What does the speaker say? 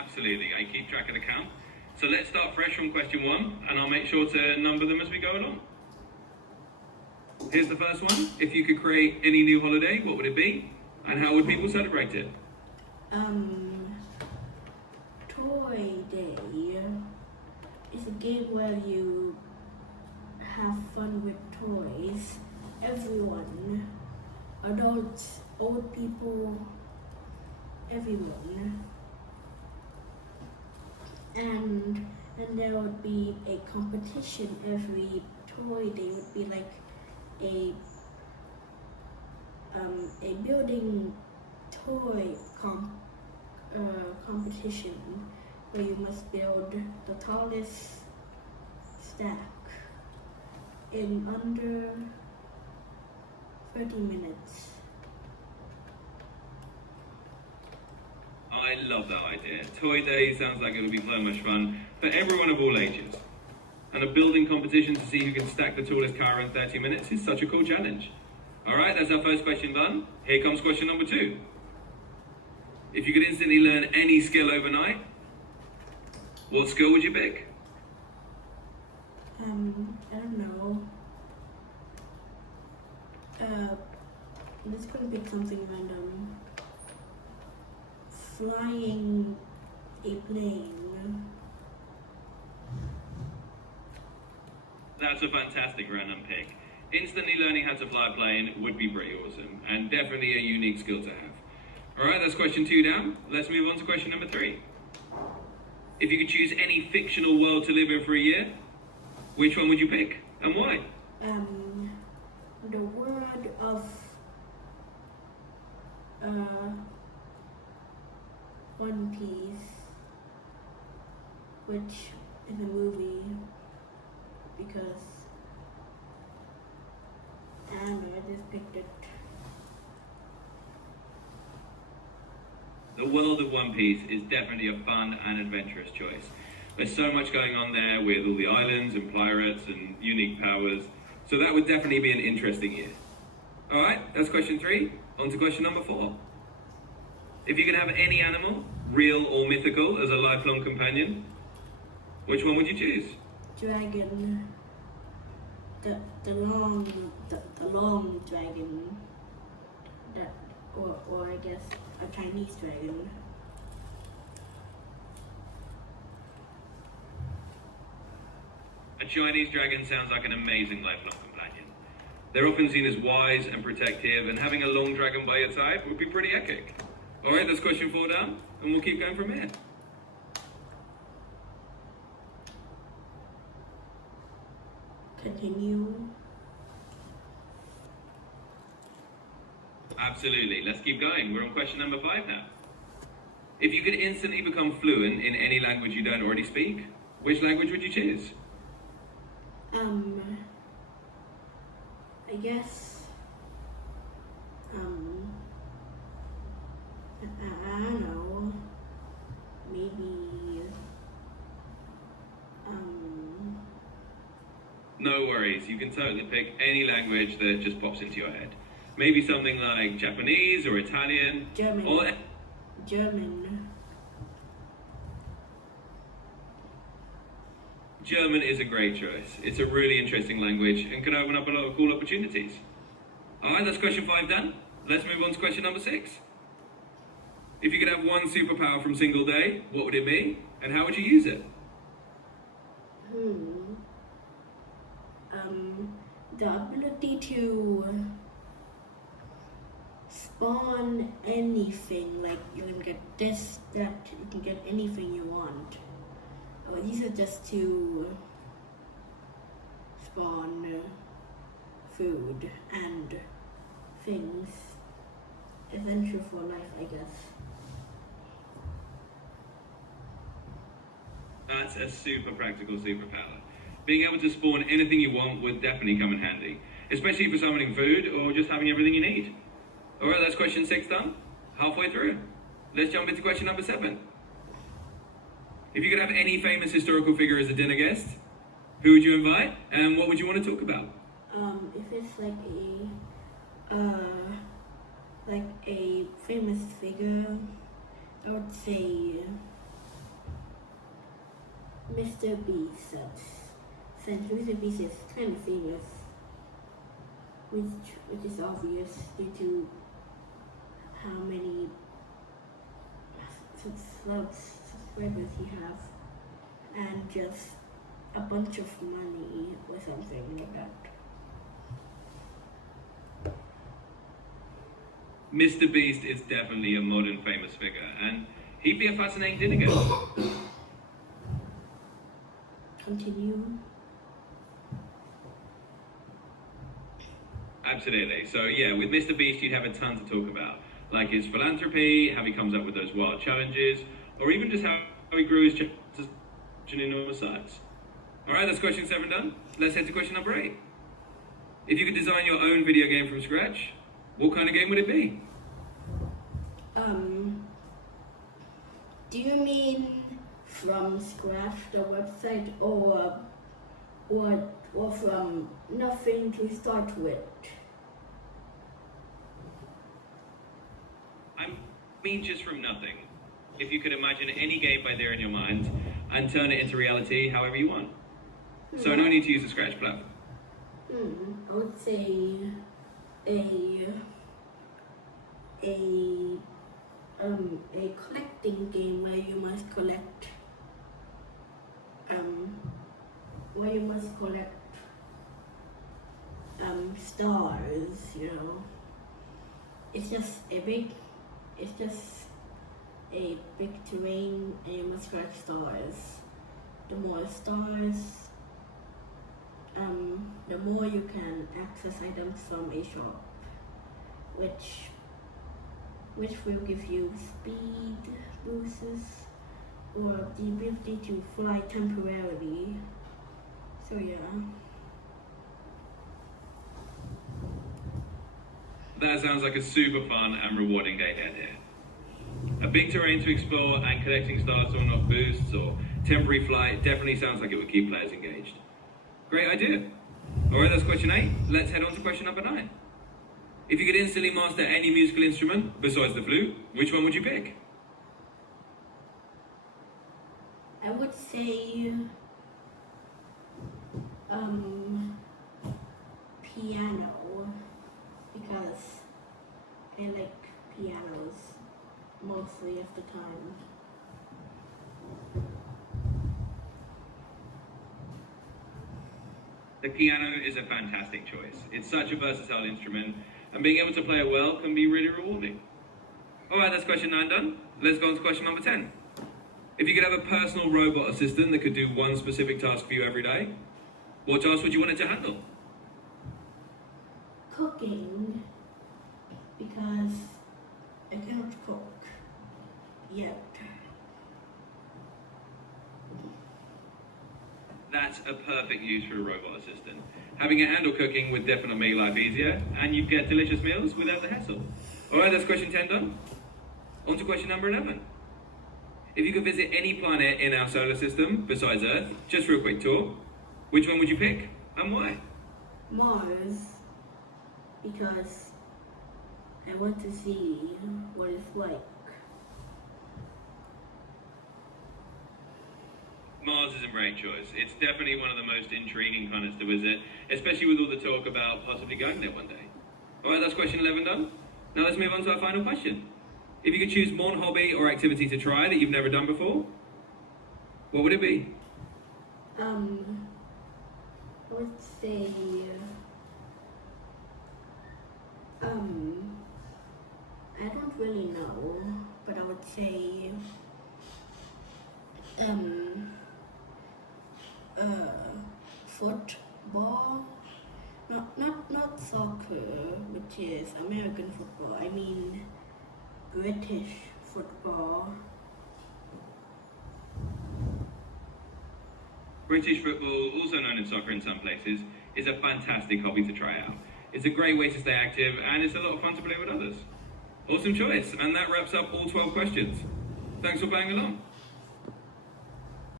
Absolutely, I keep track of the count. So let's start fresh from question 1, and I'll make sure to number them as we go along. Here's the first one. If you could create any new holiday, what would it be? And how would people celebrate it? Toy Day is a game where you have fun with toys. Everyone, adults, old people, everyone. And there would be a competition every toy day would be like a building toy competition where you must build the tallest stack in under 30 minutes. I love that idea. Toy Day sounds like it'll be so much fun for everyone of all ages. And a building competition to see who can stack the tallest car in 30 minutes is such a cool challenge. Alright, that's our first question done. Here comes question number 2. If you could instantly learn any skill overnight, what skill would you pick? I don't know. I'm just gonna pick something random. Flying a plane. That's a fantastic random pick. Instantly learning how to fly a plane would be pretty awesome, and definitely a unique skill to have. Alright, that's question 2 down. Let's move on to question number 3. If you could choose any fictional world to live in for a year, which one would you pick, and why? The world of One Piece, which is a movie, because I don't know, I just picked it. The world of One Piece is definitely a fun and adventurous choice. There's so much going on there with all the islands and pirates and unique powers, so that would definitely be an interesting year. Alright, that's question 3. On to question number 4. If you could have any animal, real or mythical, as a lifelong companion, which one would you choose? Dragon. The long dragon. That or I guess a Chinese dragon. A Chinese dragon sounds like an amazing lifelong companion. They're often seen as wise and protective, and having a long dragon by your side would be pretty epic. Alright, that's question 4 down, and we'll keep going from here. Continue. Absolutely, let's keep going. We're on question number 5 now. If you could instantly become fluent in any language you don't already speak, which language would you choose? I guess, I don't know, maybe, No worries, you can totally pick any language that just pops into your head. Maybe something like Japanese or Italian. German. Or German is a great choice. It's a really interesting language and can open up a lot of cool opportunities. Alright, that's question 5 done. Let's move on to question number 6. If you could have one superpower from single day, what would it be? And how would you use it? The ability to spawn anything, like you can get this, that, you can get anything you want. These are just to spawn food and things. Essential for life, I guess. That's a super practical superpower. Being able to spawn anything you want would definitely come in handy, especially for summoning food or just having everything you need. Alright, that's question 6 done. Halfway through. Let's jump into question number 7. If you could have any famous historical figure as a dinner guest, who would you invite and what would you want to talk about? If it's like a famous figure, I would say Mr. Beast. Since Mr. Beast is kind of famous, which is obvious due to how many subscribers he has, and just a bunch of money or something like that. Mr. Beast is definitely a modern famous figure, and he'd be a fascinating dinner guest. Continue. Absolutely. So yeah, with Mr. Beast, you'd have a ton to talk about, like his philanthropy, how he comes up with those wild challenges, or even just how he grew his channel to enormous size. All right, that's question 7 done. Let's head to question number 8. If you could design your own video game from scratch, what kind of game would it be? Do you mean from scratch the website, or from nothing to start with? I mean just from nothing. If you could imagine any game by there in your mind and turn it into reality however you want. So no need to use a scratch platform. I would say a collecting game where you must collect stars, you know. It's just a big terrain, and you must collect stars. The more stars, the more you can access items from a shop, which will give you speed boosts or the ability to fly temporarily. So yeah. That sounds like a super fun and rewarding day ahead here. A big terrain to explore and collecting stars to unlock boosts or temporary flight definitely sounds like it would keep players engaged. Great idea. Alright, that's question 8. Let's head on to question number 9. If you could instantly master any musical instrument besides the flute, which one would you pick? I would say piano, because I like pianos mostly of the time. The piano is a fantastic choice. It's such a versatile instrument, and being able to play it well can be really rewarding. Alright, that's question 9 done. Let's go on to question number 10. If you could have a personal robot assistant that could do one specific task for you every day, what task would you want it to handle? Cooking, because I cannot cook yet. That's a perfect use for a robot assistant. Having it handle cooking would definitely make life easier, and you'd get delicious meals without the hassle. Alright, that's question 10 done. On to question number 11. If you could visit any planet in our solar system besides Earth, just for a quick tour, which one would you pick and why? Mars, because I want to see what it's like. Mars is a great choice. It's definitely one of the most intriguing planets to visit, especially with all the talk about possibly going there one day. Alright, that's question 11 done. Now let's move on to our final question. If you could choose one hobby or activity to try that you've never done before, what would it be? I would say I don't really know, but I would say football. Not soccer, which is American football. I mean British football. British football, also known as soccer in some places, is a fantastic hobby to try out. It's a great way to stay active, and it's a lot of fun to play with others. Awesome choice, and that wraps up all 12 questions. Thanks for playing along.